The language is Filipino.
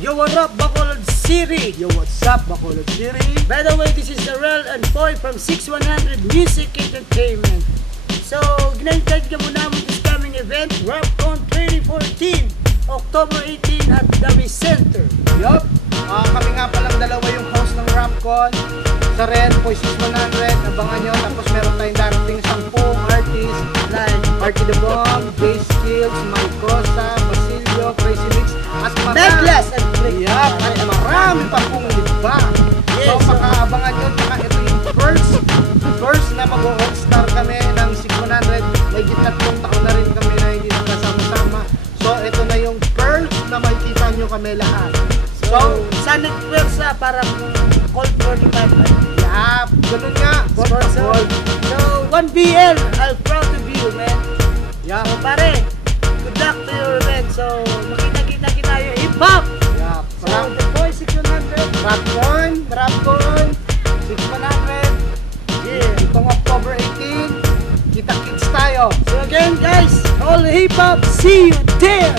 Yo, what up, Bacolod City? Yo, what's up, Bacolod City? By the way, this is Darrell and Foy from 6100 Music Entertainment. So, ginahintad ka muna mo this coming event, RapCon 2014, October 18 at Davi Center. Yup, kami nga palang dalawa yung host ng RapCon. Sa Red, Foy 6100, abangan nyo. Tapos meron tayong darating 10 artists like Arky the Bomb, Bass Skills, Maricosa, Basilio, Crazy Mix, at Necklace and Flick. Yup, at marami pa pong iba. Yes, so makaabangan nyo. Tsaka ito yung first na mag-all-star kami ng 600. May gitatlong taon na rin kami na hindi nakasama-sama. So ito na yung first na makikita nyo kami lahat. So, Sonic Versa parang Cold 45. Yup, ganun nga. So, 1BL, I'm proud of you, man. Yup. So, pare, good luck to your event. So, makita-kita tayo hip-hop. Yup. So, the boy 600. RapCon, 600. Yeah. Itong October 18, kita-kits tayo. So again, guys, all the hip-hop, see you there.